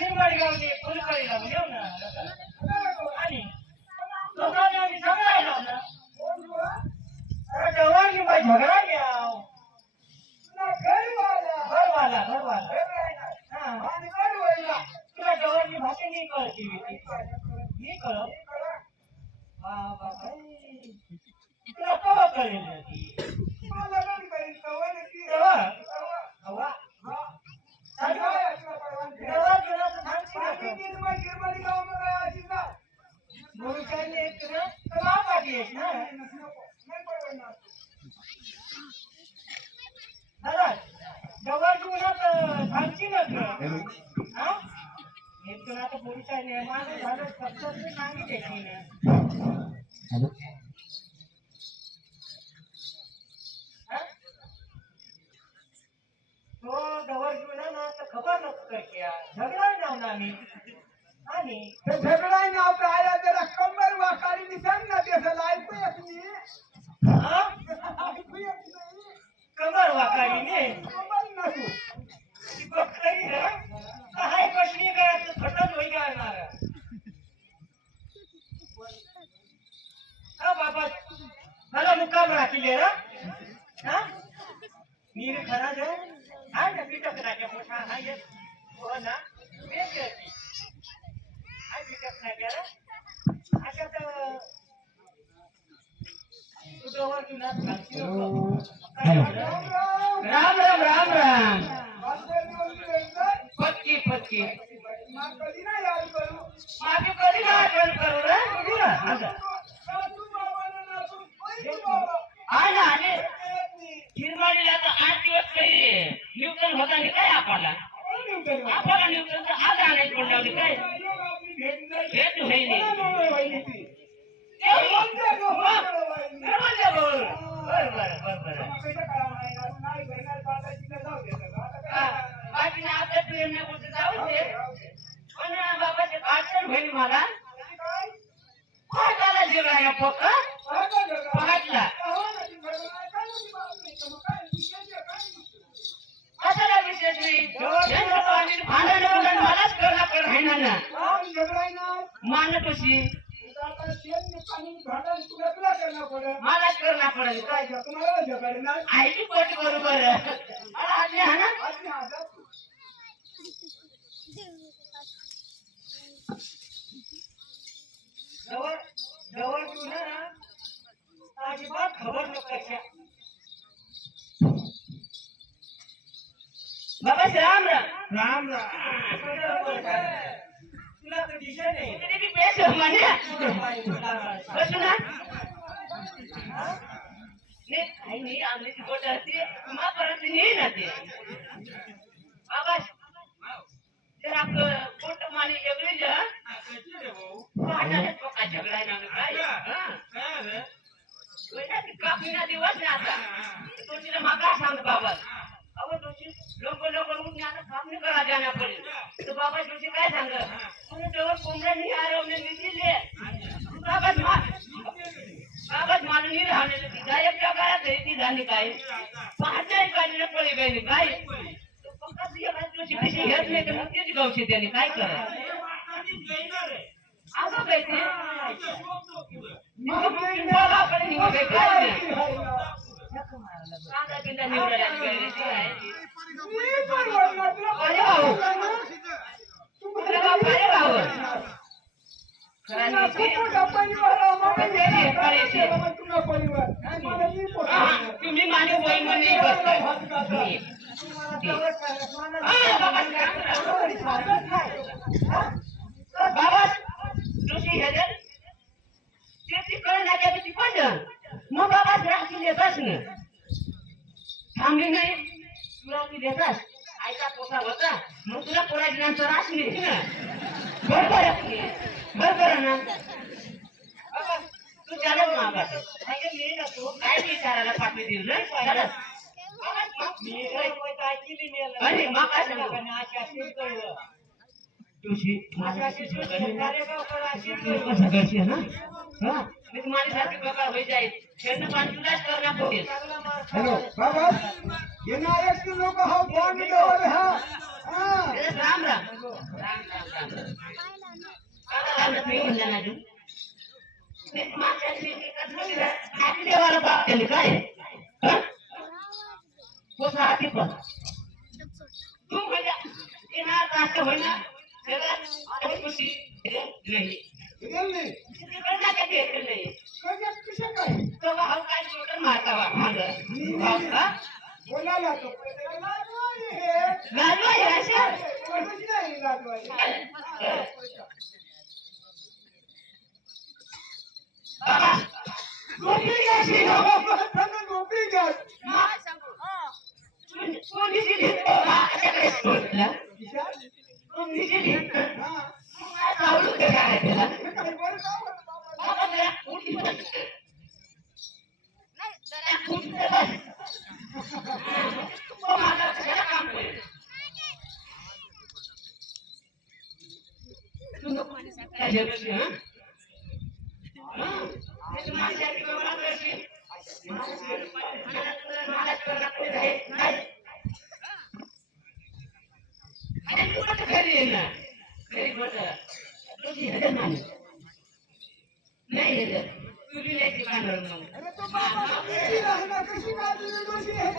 शिरवाडी लावली फुलकाळी लावली येऊ ना आणि दोघांनी आम्ही झगडा लावला जवानी बाई झगडा घ्याव घरवाला तुला जवानी भाषा नाही कळती मी कळत बाबा तुला कवा कळेल झगड़ा नाव पे आया तेरा कमर वाकारी निशान ना देसा लाइफ पे अपनी कमर वाकारी ने कमर नसू बकरी रे हाय पशनी गया तो फटल होई गया मारा हा बाबा मला मुकाम राखिले रे हा नीर खरा दे हाय ना पिटक राखे मोठा हाय हो ना बेस हाय पिटक ना गेला अशा तर तुझ्यावर तू ना खालची राम राम राम राम पक्की पक्की कधी ना याद करू मागे कधी ना आठवण करू रे कधी ना आज आले हिरवाडीला तर 8 दिवस काही न्यूटन होता नाही काय आपल्याला न्यूटन तर आज आणायचं पडलं होती काय भेट होईल आपल्या प्रेम कुठे जाऊ दे पण बाबाचे अडचण होईल मला पाठाला जेवायला पक्क पाठला कशाला विशेष नाही भांडण मलाच करणार पण आहे ना मान कशी मलाच करणार पडेल काय आईची पट बरोबर आजी हा ना जवळ जवळ तू ना अजिबात खबर नको कशा बाबा राम राम राम तुला तर दिशा नाही तरी बी बेस म्हणे बसू ना नाही आमची गोट असते मापर्यंत नाही ना ते बाबा जर आपलं पोट माने वेगळी जा पक्का झगडा ना काय कापणीचा दिवस ना आता तो तिला मागा सांग बाबा अहो तुझी लोक उठून आता कापणी करा जाण्या पडेल तर बाबा तुझी काय सांग तेव्हा कोंबड्या नाही आरवणे दिले बाबाच मला नाही राहणे तिचा एक प्रकारात तरी ती झाली काय पाहता काढले पडे गायने काय तुझी कशी घेत नाही तर मग तेच गावशी त्याने काय करायचं असं काय ते तुम्ही माझे वय बाबा तुझी हेजर ते कळण्याच्या किती पंधर मग बाबा राखी देतास ना थांबली नाही तुला ती देतास आईचा पोसा होता मग तुला पोराची नंतर रास मिळते ना बरोबर ना बाबा तू चालत ना बाबा काय विचारायला पाठवी देऊ ना चालत अरे माका सांग तुझी माझ्याशी सगळ्याशी ना हा मी तुम्हाला सारखी प्रकार होई जाईल त्यांना पाणी तुलाच करणार पडेल हेलो बाबा ये नायक के लोग हो बांध दो हा राम राम मी म्हणलं ना तू देवाला बाप केली काय हाती पण तू म्हणजे येणार कास्ट होईना खुशी नाही कशा काय तो भाऊ काय जोटर मारता माग बोलायला तो लाजवा हे अशा नाही लागवायचं. गोपी घ्यायची गोपी घ्या कोणी दिली कोणी दिली आवडू दे काय त्याला नाही तुझी लेकी काढणार मग अरे तो बाबा कशी राहणार कशी काय तुझी दोषी हे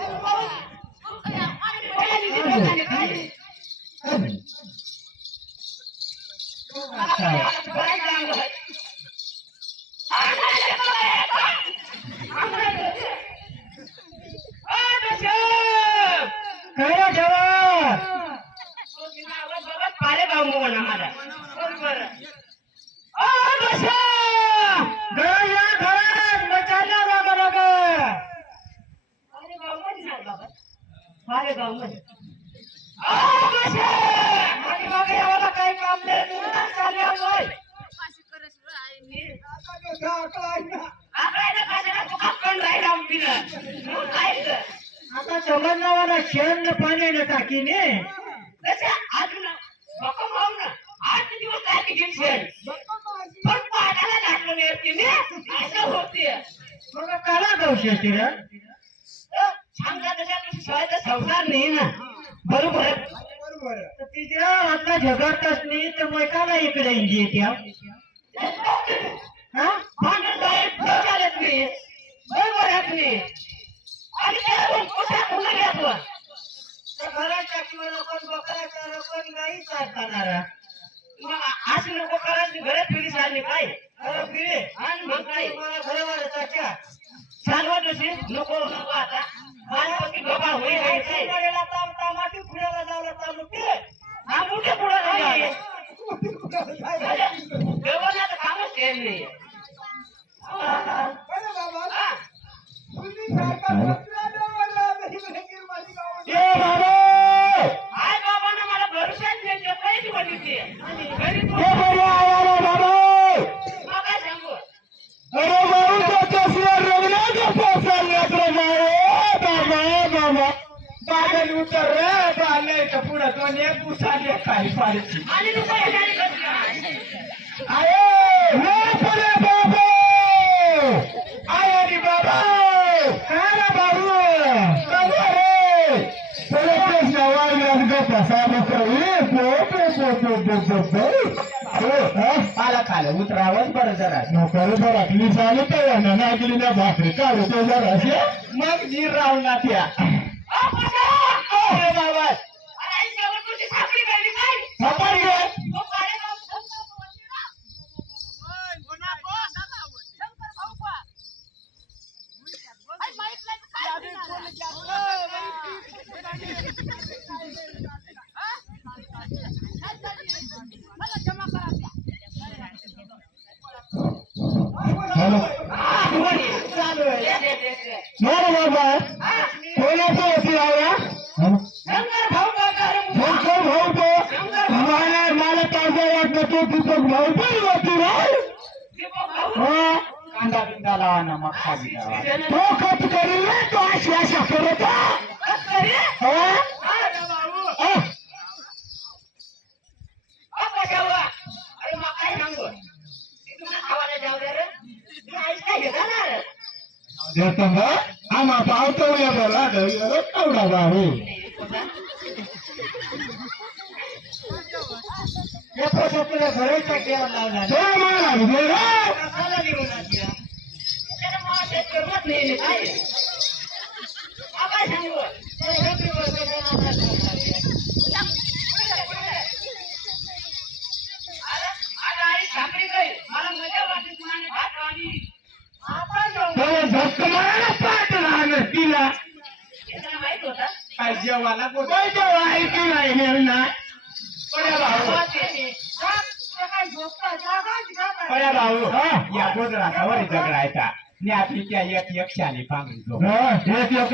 काही काम नाही आता समजणावाला शेण पाण्याने टाकीने अजून आठ दिवस टाकी घेतली पण पाण्याला लागलं नाही तिने असं होते मग काला कौश येते रे आमचा त्याच्यापासून शाळेचा संसार नाही ना बरोबर आहे. बरोबर आहे. तर तिच्या आता झगडतच नाही तर मग काला इकडे इंजी येत्या हा भांडण साहेब चालत नाही बरोबर आहे तुम्ही आणि त्यावरून कुठे पुन्हा घेतो तर घराच्या किंवा कोण बकराच्या कोण नाही चालणार मग असं नको करायचं घरात फिरी चालली काय फिरे आणि मग काय मला घरावर चाच्या चालवा तशी नको नको आता बालपती बाबा होईल आहे काय कडेला तामाटी फुड्याला जावला चालू केलं हा मोठे पुढे नाही बरं देवाला कामच केलं नाही बाबा तुम्ही सारखा पत्रा देवाला दही माझी गावात ए बाबा आय बाबांना मला भरोसाच नाही ते पैसे बघितले घरी तू ए बरे आया बाबा मग काय सांगू अरे बाबू तो तसला रगना का पोसल लेकर मारे बाबा बादल उतर रे बाले तर पुढे तो ने पुसाले काही पाडची आणि तू काय झाली कसली आये रे परे बाबा आये रे बाबा काय बाबू बाबा रे चलो कृष्ण वाईलास गप्पा साबो आला खाले उतरावच बरं जरा नको जरा लिसाले तर ना गेली ना भाकरी काढू तो जरा मग जी रावला त्या बाबा अरे जेवण तुझी साखळी गेली काय सफर घे तो कार्यक्रम हॅलो चालू आहे बरं बाबा कोणाचं होती रावला शंकर भाऊ का कार्यक्रम शंकर भाऊ तो मला ताजा वाटलं तो तिथं भाऊ पण होती राव भाऊ कांदा बिंदा लावा ना मग खाली लावा तो खत करील ना तो अशी अशा करत अरे मग काय सांगू तुम्हाला खावायला जाऊ दे रे तू आईस काय घेणार देतो का आम्हा पावतो या बरं केवढा भाऊ येतो तुला घराच्या जेवण लावला कशाला घेऊन आली हा? त्याला मला ते करमत नाही काय आवाज सांगू ते हेपी बर्थडे आता आई साखरी गई मला मजा वाटली तुम्हाला भात वाली आता जाऊ धक्क मारायला पाठ राहणार तिला त्याला माहित होता काय जेवायला बोलाय जेव्हा आहे की नाही नेमना पड्या भाऊ पड्या भाऊ या गोदरावर झगडायचा आणि आपली त्या एक यक्षाने पांघरून आपल्याला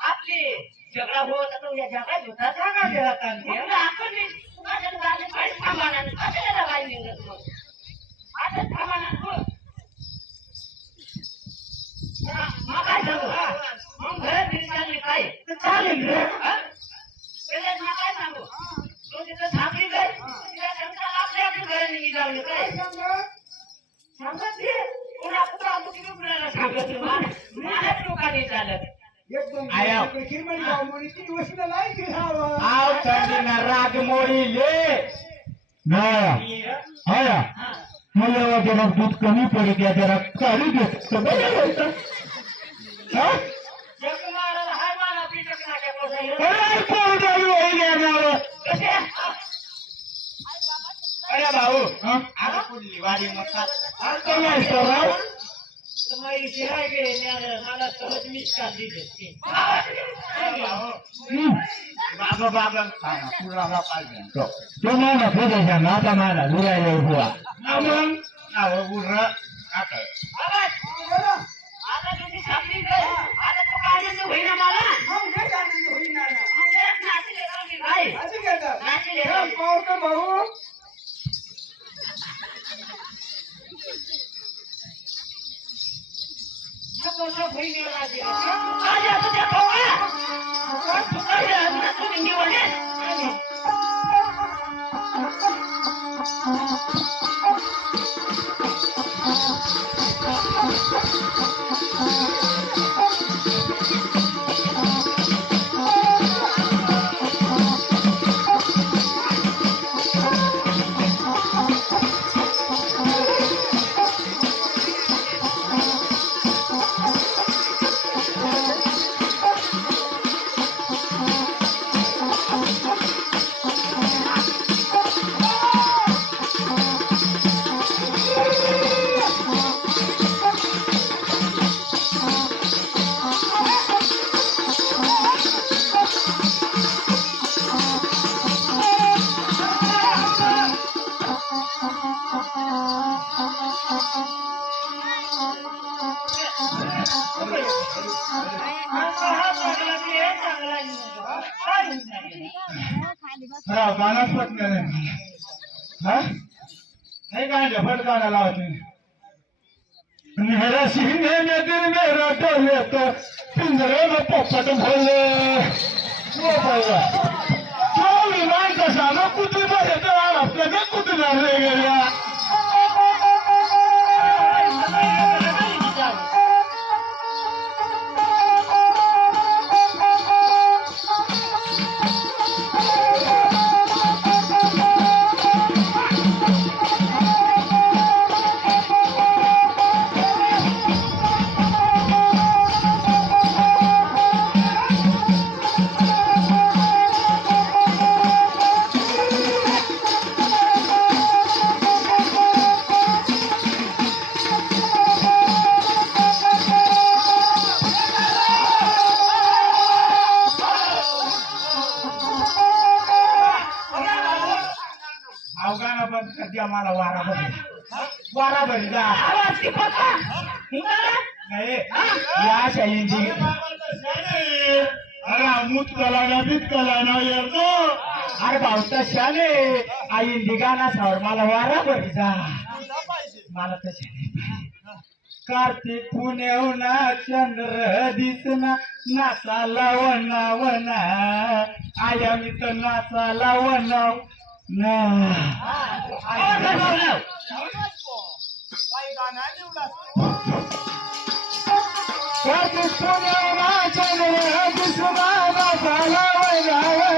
आपली झगडा होत तो या जगात होता जागा देवात आपण थांबाना कशाला काय निघत मग आता थांबाना मग काय सांगू मग घरात चालली काय चालेल मग काय सांगू तो तिथं थांबली काय आपल्या आपल्या घराने निघावलं काय सांगत ते पुन्हा पुन्हा कुणाला सांगत मला लोकांनी चालत आया. आव थंडीना राग मोडीले मला वाटतं मग दूध कमी पडत या जरा चालू देत जग मारायला हाय मला पिटक नाट्या अरे भाऊ आता पुढली वाडी मसाला तुम्हाला शिराय गेले मला सहज मीच का दिले बाबा बाबा पुरा पाहिजे तो मला फोटायचा नाता मला लुरायला हुआ मग उर आता आता तुझी साखरी गई आता तू काय आनंद होईना मला नाचले रावली काय नाचले रावली भाऊ गाणं पटलं नाही काय झपट गाणं लावते मेरा सीने में दिल मेरा डोले तो पिंजरे में पोपट भोले वो पाएगा जो विमान का सामने कुछ बड़े तो आप लगे कुछ डरने गया अवघाना बंद कर दिया मला वारा भरी जा नाही या शाहींची अरे अमूत कलाना बीत कलाना यार तो अरे भावता शाने आई निघाना सावर मला वारा भरी जा मला तसे कार्तिक पुण्यावना चंद्र दिसना नाचाला वनावना आया मी तर नाचाला वनाव ना कार्तिक पुण्यावना चंद्र दिसना नाचाला वनावना